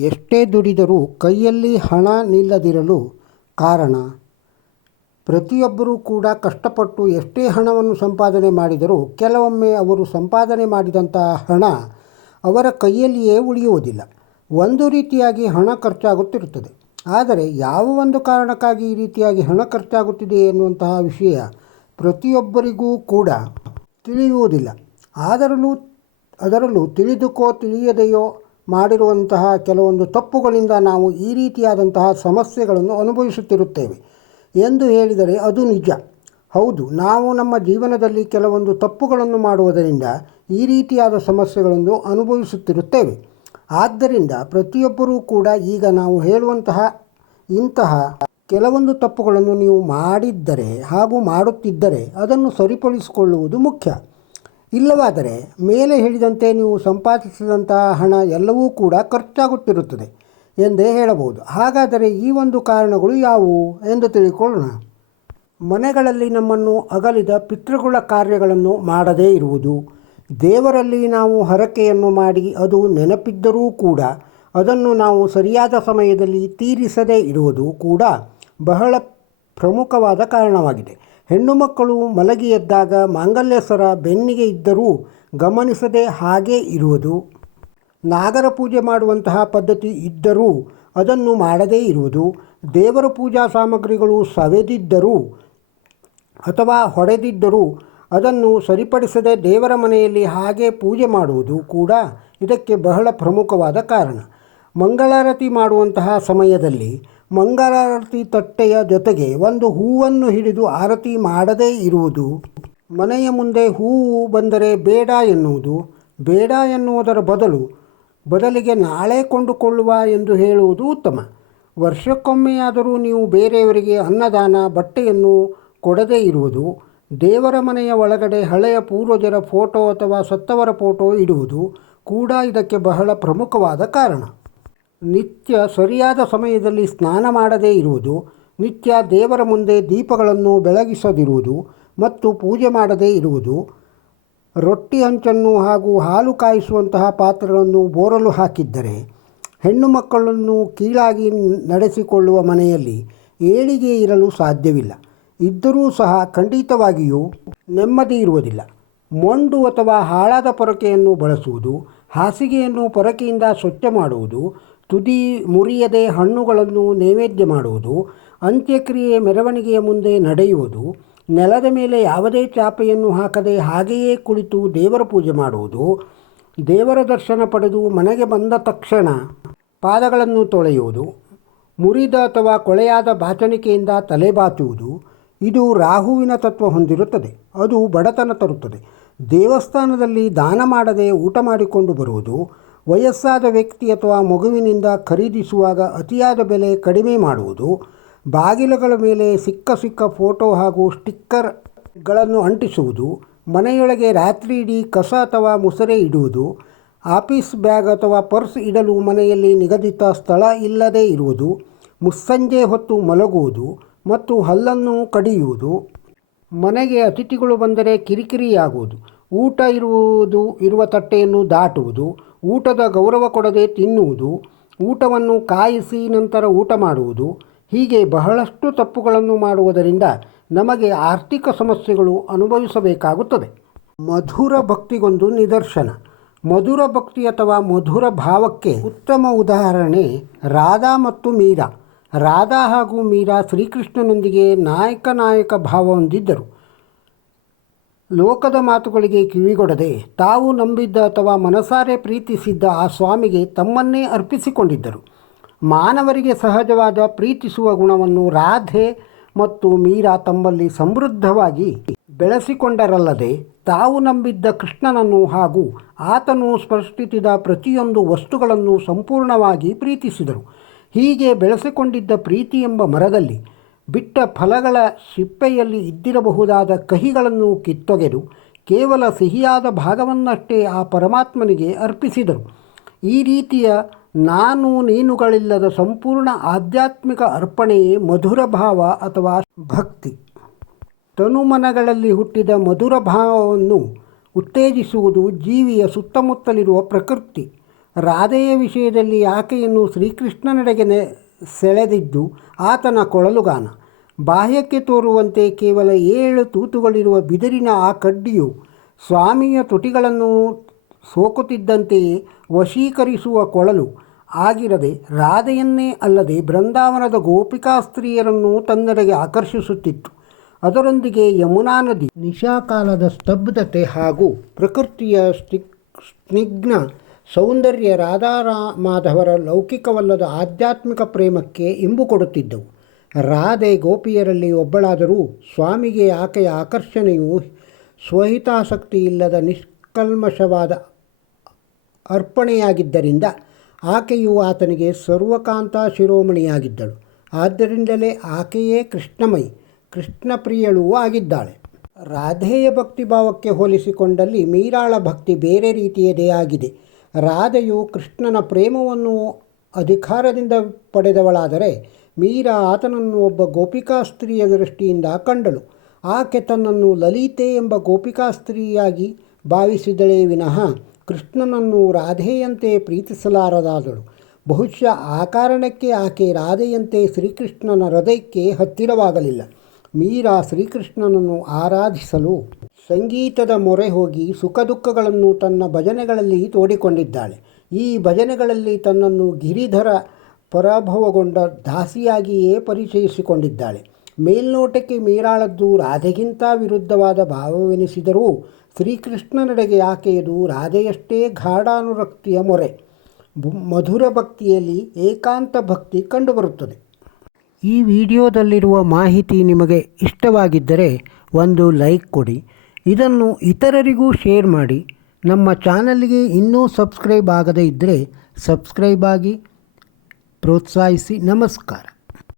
ಎಷ್ಟೇ ದುಡಿದರೂ ಕೈಯಲ್ಲಿ ಹಣ ನಿಲ್ಲದಿರಲು ಕಾರಣ. ಪ್ರತಿಯೊಬ್ಬರೂ ಕೂಡ ಕಷ್ಟಪಟ್ಟು ಎಷ್ಟೇ ಹಣವನ್ನು ಸಂಪಾದನೆ ಮಾಡಿದರೂ ಕೆಲವೊಮ್ಮೆ ಅವರು ಸಂಪಾದನೆ ಮಾಡಿದಂತಹ ಹಣ ಅವರ ಕೈಯಲ್ಲಿಯೇ ಉಳಿಯುವುದಿಲ್ಲ. ಒಂದು ರೀತಿಯಾಗಿ ಹಣ ಖರ್ಚಾಗುತ್ತಿರುತ್ತದೆ. ಆದರೆ ಯಾವ ಒಂದು ಕಾರಣಕ್ಕಾಗಿ ಈ ರೀತಿಯಾಗಿ ಹಣ ಖರ್ಚಾಗುತ್ತಿದೆ ಎನ್ನುವಂತಹ ವಿಷಯ ಪ್ರತಿಯೊಬ್ಬರಿಗೂ ಕೂಡ ತಿಳಿಯುವುದಿಲ್ಲ. ಆದರಲ್ಲೂ, ಅದರಲ್ಲೂ ತಿಳಿದುಕೋ ತಿಳಿಯದೆಯೋ ಮಾಡಿರುವಂತಹ ಕೆಲವೊಂದು ತಪ್ಪುಗಳಿಂದ ನಾವು ಈ ರೀತಿಯಾದಂತಹ ಸಮಸ್ಯೆಗಳನ್ನು ಅನುಭವಿಸುತ್ತಿರುತ್ತೇವೆ. ಎಂದು ಹೇಳಿದರೆ ಅದು ನಿಜ. ಹೌದು, ನಾವು ನಮ್ಮ ಜೀವನದಲ್ಲಿ ಕೆಲವೊಂದು ತಪ್ಪುಗಳನ್ನು ಮಾಡುವುದರಿಂದ ಈ ರೀತಿಯಾದ ಸಮಸ್ಯೆಗಳನ್ನು ಅನುಭವಿಸುತ್ತಿರುತ್ತೇವೆ. ಆದ್ದರಿಂದ ಪ್ರತಿಯೊಬ್ಬರೂ ಕೂಡ ಈಗ ನಾವು ಹೇಳುವಂತಹ ಇಂತಹ ಕೆಲವೊಂದು ತಪ್ಪುಗಳನ್ನು ನೀವು ಮಾಡಿದ್ದರೆ ಹಾಗೂ ಮಾಡುತ್ತಿದ್ದರೆ ಅದನ್ನು ಸರಿಪಡಿಸಿಕೊಳ್ಳುವುದು ಮುಖ್ಯ. ಇಲ್ಲವಾದರೆ ಮೇಲೆ ಹೇಳಿದಂತೆ ನೀವು ಸಂಪಾದಿಸಿದಂತಹ ಹಣ ಎಲ್ಲವೂ ಕೂಡ ಖರ್ಚಾಗುತ್ತಿರುತ್ತದೆ ಎಂದೇ ಹೇಳಬಹುದು. ಹಾಗಾದರೆ ಈ ಒಂದು ಕಾರಣಗಳು ಯಾವುವು ಎಂದು ತಿಳಿಕೊಳ್ಳೋಣ. ಮನೆಗಳಲ್ಲಿ ನಮ್ಮನ್ನು ಅಗಲಿದ ಪಿತೃಗಳ ಕಾರ್ಯಗಳನ್ನು ಮಾಡದೇ ಇರುವುದು, ದೇವರಲ್ಲಿ ನಾವು ಹರಕೆಯನ್ನು ಮಾಡಿ ಅದು ನೆನಪಿದ್ದರೂ ಕೂಡ ಅದನ್ನು ನಾವು ಸರಿಯಾದ ಸಮಯದಲ್ಲಿ ತೀರಿಸದೇ ಇರುವುದು ಕೂಡ ಬಹಳ ಪ್ರಮುಖವಾದ ಕಾರಣವಾಗಿದೆ. ಹೆಣ್ಣು ಮಕ್ಕಳು ಮಲಗಿ ಎದ್ದಾಗ ಮಾಂಗಲ್ಯ ಸರ ಬೆನ್ನಿಗೆ ಇದ್ದರೂ ಗಮನಿಸದೆ ಹಾಗೇ ಇರುವುದು. ನಾಗರ ಪೂಜೆ ಮಾಡುವಂತಹ ಪದ್ಧತಿ ಇದ್ದರೂ ಅದನ್ನು ಮಾಡದೇ ಇರುವುದು. ದೇವರ ಪೂಜಾ ಸಾಮಗ್ರಿಗಳು ಸವೆದಿದ್ದರೂ ಅಥವಾ ಹೊಡೆದಿದ್ದರೂ ಅದನ್ನು ಸರಿಪಡಿಸದೆ ದೇವರ ಮನೆಯಲ್ಲಿ ಹಾಗೆ ಪೂಜೆ ಮಾಡುವುದು ಕೂಡ ಇದಕ್ಕೆ ಬಹಳ ಪ್ರಮುಖವಾದ ಕಾರಣ. ಮಂಗಳಾರತಿ ಮಾಡುವಂತಹ ಸಮಯದಲ್ಲಿ ಮಂಗಳಾರತಿ ತಟ್ಟೆಯ ಜೊತೆಗೆ ಒಂದು ಹೂವನ್ನು ಹಿಡಿದು ಆರತಿ ಮಾಡದೇ ಇರುವುದು. ಮನೆಯ ಮುಂದೆ ಹೂವು ಬಂದರೆ ಬೇಡ ಎನ್ನುವುದು. ಬೇಡ ಎನ್ನುವುದರ ಬದಲು ಬದಲಿಗೆ ನಾಳೆ ಕೊಂಡುಕೊಳ್ಳುವ ಎಂದು ಹೇಳುವುದು ಉತ್ತಮ. ವರ್ಷಕ್ಕೊಮ್ಮೆಯಾದರೂ ನೀವು ಬೇರೆಯವರಿಗೆ ಅನ್ನದಾನ, ಬಟ್ಟೆಯನ್ನು ಕೊಡದೇ ಇರುವುದು. ದೇವರ ಮನೆಯ ಒಳಗಡೆ ಹಳೆಯ ಪೂರ್ವಜರ ಫೋಟೋ ಅಥವಾ ಸತ್ತವರ ಫೋಟೋ ಇಡುವುದು ಕೂಡ ಇದಕ್ಕೆ ಬಹಳ ಪ್ರಮುಖವಾದ ಕಾರಣ. ನಿತ್ಯ ಸರಿಯಾದ ಸಮಯದಲ್ಲಿ ಸ್ನಾನ ಮಾಡದೇ ಇರುವುದು, ನಿತ್ಯ ದೇವರ ಮುಂದೆ ದೀಪಗಳನ್ನು ಬೆಳಗಿಸದಿರುವುದು ಮತ್ತು ಪೂಜೆ ಮಾಡದೇ ಇರುವುದು, ರೊಟ್ಟಿ ಹಂಚನ್ನು ಹಾಗೂ ಹಾಲು ಕಾಯಿಸುವಂತಹ ಪಾತ್ರಗಳನ್ನು ಬೋರಲು ಹಾಕಿದ್ದರೆ, ಹೆಣ್ಣು ಮಕ್ಕಳನ್ನು ಕೀಳಾಗಿ ನಡೆಸಿಕೊಳ್ಳುವ ಮನೆಯಲ್ಲಿ ಏಳಿಗೆ ಇರಲು ಸಾಧ್ಯವಿಲ್ಲ. ಇದ್ದರೂ ಸಹ ಖಂಡಿತವಾಗಿಯೂ ನೆಮ್ಮದಿ ಇರುವುದಿಲ್ಲ. ಮೊಂಡು ಅಥವಾ ಹಾಳಾದ ಪೊರಕೆಯನ್ನು ಬಳಸುವುದು, ಹಾಸಿಗೆಯನ್ನು ಪೊರಕೆಯಿಂದ ಸ್ವಚ್ಛ ಮಾಡುವುದು ತುದಿ ಮುರಿಯದೆ ಹಣ್ಣುಗಳನ್ನು ನೈವೇದ್ಯ ಮಾಡುವುದು, ಅಂತ್ಯಕ್ರಿಯೆ ಮೆರವಣಿಗೆಯ ಮುಂದೆ ನಡೆಯುವುದು, ನೆಲದ ಮೇಲೆ ಯಾವುದೇ ಚಾಪೆಯನ್ನು ಹಾಕದೆ ಹಾಗೆಯೇ ಕುಳಿತು ದೇವರ ಪೂಜೆ ಮಾಡುವುದು, ದೇವರ ದರ್ಶನ ಪಡೆದು ಮನೆಗೆ ಬಂದ ತಕ್ಷಣ ಪಾದಗಳನ್ನು ತೊಳೆಯುವುದು, ಮುರಿದ ಅಥವಾ ಕೊಳೆಯಾದ ಬಾಚಣಿಕೆಯಿಂದ ತಲೆ ಬಾಚುವುದು, ಇದು ರಾಹುವಿನ ತತ್ವ ಹೊಂದಿರುತ್ತದೆ. ಅದು ಬಡತನ ತರುತ್ತದೆ. ದೇವಸ್ಥಾನದಲ್ಲಿ ದಾನ ಮಾಡದೆ ಊಟ ಮಾಡಿಕೊಂಡು ಬರುವುದು ವಯಸ್ಸಾದ ವ್ಯಕ್ತಿ ಅಥವಾ ಮಗುವಿನಿಂದ ಖರೀದಿಸುವಾಗ ಅತಿಯಾದ ಬೆಲೆ ಕಡಿಮೆ ಮಾಡುವುದು, ಬಾಗಿಲುಗಳ ಮೇಲೆ ಸಿಕ್ಕ ಸಿಕ್ಕ ಫೋಟೋ ಹಾಗೂ ಸ್ಟಿಕ್ಕರ್ಗಳನ್ನು ಅಂಟಿಸುವುದು, ಮನೆಯೊಳಗೆ ರಾತ್ರಿ ಇಡೀ ಕಸ ಅಥವಾ ಮುಸರೆ ಇಡುವುದು, ಆಫೀಸ್ ಬ್ಯಾಗ್ ಅಥವಾ ಪರ್ಸ್ ಇಡಲು ಮನೆಯಲ್ಲಿ ನಿಗದಿತ ಸ್ಥಳ ಇಲ್ಲದೇ ಇರುವುದು, ಮುಸ್ಸಂಜೆ ಹೊತ್ತು ಮಲಗುವುದು ಮತ್ತು ಹಲ್ಲನ್ನು ಕಡಿಯುವುದು, ಮನೆಗೆ ಅತಿಥಿಗಳು ಬಂದರೆ ಕಿರಿಕಿರಿಯಾಗುವುದು, ಊಟ ಇರುವುದು, ಇರುವ ತಟ್ಟೆಯನ್ನು ದಾಟುವುದು ಊಟದ ಗೌರವ ಕೊಡದೆ ತಿನ್ನುವುದು, ಊಟವನ್ನು ಕಾಯಿಸಿ ನಂತರ ಊಟ ಮಾಡುವುದು, ಹೀಗೆ ಬಹಳಷ್ಟು ತಪ್ಪುಗಳನ್ನು ಮಾಡುವುದರಿಂದ ನಮಗೆ ಆರ್ಥಿಕ ಸಮಸ್ಯೆಗಳು ಅನುಭವಿಸಬೇಕಾಗುತ್ತದೆ. ಮಧುರ ಭಕ್ತಿಗೊಂದು ನಿದರ್ಶನ. ಮಧುರ ಭಕ್ತಿ ಅಥವಾ ಮಧುರ ಭಾವಕ್ಕೆ ಉತ್ತಮ ಉದಾಹರಣೆ ರಾಧಾ ಮತ್ತು ಮೀರಾ. ರಾಧಾ ಹಾಗೂ ಮೀರಾ ಶ್ರೀಕೃಷ್ಣನೊಂದಿಗೆ ನಾಯಕ ನಾಯಕ ಭಾವ ಹೊಂದಿದ್ದರು. ಲೋಕದ ಮಾತುಗಳಿಗೆ ಕಿವಿಗೊಡದೆ ತಾವು ನಂಬಿದ್ದ ಅಥವಾ ಮನಸಾರೆ ಪ್ರೀತಿಸಿದ್ದ ಆ ಸ್ವಾಮಿಗೆ ತಮ್ಮನ್ನೇ ಅರ್ಪಿಸಿಕೊಂಡಿದ್ದರು. ಮಾನವರಿಗೆ ಸಹಜವಾದ ಪ್ರೀತಿಸುವ ಗುಣವನ್ನು ರಾಧೆ ಮತ್ತು ಮೀರಾ ತಮ್ಮಲ್ಲಿ ಸಮೃದ್ಧವಾಗಿ ಬೆಳೆಸಿಕೊಂಡರಲ್ಲದೆ ತಾವು ನಂಬಿದ್ದ ಕೃಷ್ಣನನ್ನು ಹಾಗೂ ಆತನು ಸ್ಪರ್ಶಿಸಿದ ಪ್ರತಿಯೊಂದು ವಸ್ತುಗಳನ್ನು ಸಂಪೂರ್ಣವಾಗಿ ಪ್ರೀತಿಸಿದರು. ಹೀಗೆ ಬೆಳೆಸಿಕೊಂಡಿದ್ದ ಪ್ರೀತಿ ಎಂಬ ಮರದಲ್ಲಿ ಬಿಟ್ಟ ಫಲಗಳ ಸಿಪ್ಪೆಯಲ್ಲಿ ಇದ್ದಿರಬಹುದಾದ ಕಹಿಗಳನ್ನು ಕಿತ್ತೊಗೆದು ಕೇವಲ ಸಿಹಿಯಾದ ಭಾಗವನ್ನಷ್ಟೇ ಆ ಪರಮಾತ್ಮನಿಗೆ ಅರ್ಪಿಸಿದರು. ಈ ರೀತಿಯ ನಾನು ನೀನುಗಳಿಲ್ಲದ ಸಂಪೂರ್ಣ ಆಧ್ಯಾತ್ಮಿಕ ಅರ್ಪಣೆಯೇ ಮಧುರ ಭಾವ ಅಥವಾ ಭಕ್ತಿ. ತನುಮನಗಳಲ್ಲಿ ಹುಟ್ಟಿದ ಮಧುರ ಭಾವವನ್ನು ಉತ್ತೇಜಿಸುವುದು ಜೀವಿಯ ಸುತ್ತಮುತ್ತಲಿರುವ ಪ್ರಕೃತಿ. ರಾಧೆಯ ವಿಷಯದಲ್ಲಿ ಆಕೆಯನ್ನು ಶ್ರೀಕೃಷ್ಣನೆಡೆಗೆ ಸೆಳೆದಿದ್ದು ಆತನ ಕೊಳಲುಗಾನ. ಬಾಹ್ಯಕ್ಕೆ ತೋರುವಂತೆ ಕೇವಲ ಏಳು ತೂತುಗಳಿರುವ ಬಿದಿರಿನ ಆ ಕಡ್ಡಿಯು ಸ್ವಾಮಿಯ ತುಟಿಗಳನ್ನು ಸೋಕುತ್ತಿದ್ದಂತೆಯೇ ವಶೀಕರಿಸುವ ಕೊಳಲು ಆಗಿರದೆ ರಾಧೆಯನ್ನೇ ಅಲ್ಲದೆ ಬೃಂದಾವನದ ಗೋಪಿಕಾ ಸ್ತ್ರೀಯರನ್ನು ತನ್ನೆಡೆಗೆ ಆಕರ್ಷಿಸುತ್ತಿತ್ತು. ಅದರೊಂದಿಗೆ ಯಮುನಾ ನದಿ, ನಿಶಾಕಾಲದ ಸ್ತಬ್ಧತೆ ಹಾಗೂ ಪ್ರಕೃತಿಯ ಸ್ನಿಗ್ನ ಸೌಂದರ್ಯ ರಾಧಾರಾ ಮಾಧವರ ಲೌಕಿಕವಲ್ಲದ ಆಧ್ಯಾತ್ಮಿಕ ಪ್ರೇಮಕ್ಕೆ ಇಂಬು ಕೊಡುತ್ತಿದ್ದವು. ರಾಧೆ ಗೋಪಿಯರಲ್ಲಿ ಒಬ್ಬಳಾದರೂ ಸ್ವಾಮಿಗೆ ಆಕೆಯ ಆಕರ್ಷಣೆಯು ಸ್ವಹಿತಾಸಕ್ತಿ ಇಲ್ಲದ ನಿಷ್ಕಲ್ಮಶವಾದ ಅರ್ಪಣೆಯಾಗಿದ್ದರಿಂದ ಆಕೆಯು ಆತನಿಗೆ ಸರ್ವಕಾಂತ ಶಿರೋಮಣಿಯಾಗಿದ್ದಳು. ಆದ್ದರಿಂದಲೇ ಆಕೆಯೇ ಕೃಷ್ಣಮಯಿ, ಕೃಷ್ಣಪ್ರಿಯಳೂ ಆಗಿದ್ದಾಳೆ. ರಾಧೆಯ ಭಕ್ತಿಭಾವಕ್ಕೆ ಹೋಲಿಸಿಕೊಂಡಲ್ಲಿ ಮೀರಾಳ ಭಕ್ತಿ ಬೇರೆ ರೀತಿಯದೇ ಆಗಿದೆ. ರಾಧೆಯು ಕೃಷ್ಣನ ಪ್ರೇಮವನ್ನು ಅಧಿಕಾರದಿಂದ ಪಡೆದವಳಾದರೆ ಮೀರಾ ಆತನನ್ನು ಒಬ್ಬ ಗೋಪಿಕಾ ಸ್ತ್ರೀಯ ದೃಷ್ಟಿಯಿಂದ ಕಂಡಳು. ಆಕೆ ತನ್ನನ್ನು ಲಲಿತೆ ಎಂಬ ಗೋಪಿಕಾ ಸ್ತ್ರೀಯಾಗಿ ಭಾವಿಸಿದಳೇ ವಿನಃ ಕೃಷ್ಣನನ್ನು ರಾಧೆಯಂತೆ ಪ್ರೀತಿಸಲಾರದಾದಳು. ಬಹುಶಃ ಆ ಕಾರಣಕ್ಕೆ ಆಕೆ ರಾಧೆಯಂತೆ ಶ್ರೀಕೃಷ್ಣನ ಹೃದಯಕ್ಕೆ ಹತ್ತಿರವಾಗಲಿಲ್ಲ. ಮೀರಾ ಶ್ರೀಕೃಷ್ಣನನ್ನು ಆರಾಧಿಸಲು ಸಂಗೀತದ ಮೊರೆ ಹೋಗಿ ಸುಖ ದುಃಖಗಳನ್ನು ತನ್ನ ಭಜನೆಗಳಲ್ಲಿ ತೋಡಿಕೊಂಡಿದ್ದಾಳೆ. ಈ ಭಜನೆಗಳಲ್ಲಿ ತನ್ನನ್ನು ಗಿರಿಧರ ಪರಾಭವಗೊಂಡ ದಾಸಿಯಾಗಿಯೇ ಪರಿಚಯಿಸಿಕೊಂಡಿದ್ದಾಳೆ. ಮೇಲ್ನೋಟಕ್ಕೆ ಮೀರಾಳದ್ದು ರಾಧೆಗಿಂತ ವಿರುದ್ಧವಾದ ಭಾವವೆನಿಸಿದರೂ ಶ್ರೀಕೃಷ್ಣನೆಡೆಗೆ ಆಕೆಯದು ರಾಧೆಯಷ್ಟೇ ಗಾಢಾನುರಕ್ತಿಯ ಮೊರೆ. ಮಧುರ ಭಕ್ತಿಯಲ್ಲಿ ಏಕಾಂತ ಭಕ್ತಿ ಕಂಡುಬರುತ್ತದೆ. ಈ ವಿಡಿಯೋದಲ್ಲಿರುವ ಮಾಹಿತಿ ನಿಮಗೆ ಇಷ್ಟವಾಗಿದ್ದರೆ ಒಂದು ಲೈಕ್ ಕೊಡಿ. ಇದನ್ನು ಇತರರಿಗೂ ಶೇರ್ ಮಾಡಿ. ನಮ್ಮ ಚಾನಲ್ಗೆ ಇನ್ನೂ ಸಬ್ಸ್ಕ್ರೈಬ್ ಆಗದೇ ಇದ್ದರೆ ಸಬ್ಸ್ಕ್ರೈಬ್ ಆಗಿ ಪ್ರೋತ್ಸಾಹಿಸಿ. ನಮಸ್ಕಾರ.